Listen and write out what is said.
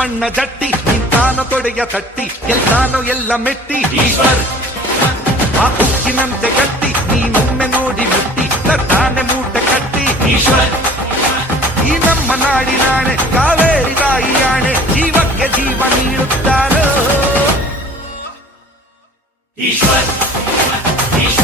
ಮಣ್ಣ ಜಟ್ಟಿ ನಿಂತಾನೋ ತೊಡೆಯ ತಟ್ಟಿ ಎಲ್ಲಾನೋ ಎಲ್ಲ ಮೆಟ್ಟಿ ಈಶ್ವರ್ ಆ ಉಕ್ಕಿನಂತೆ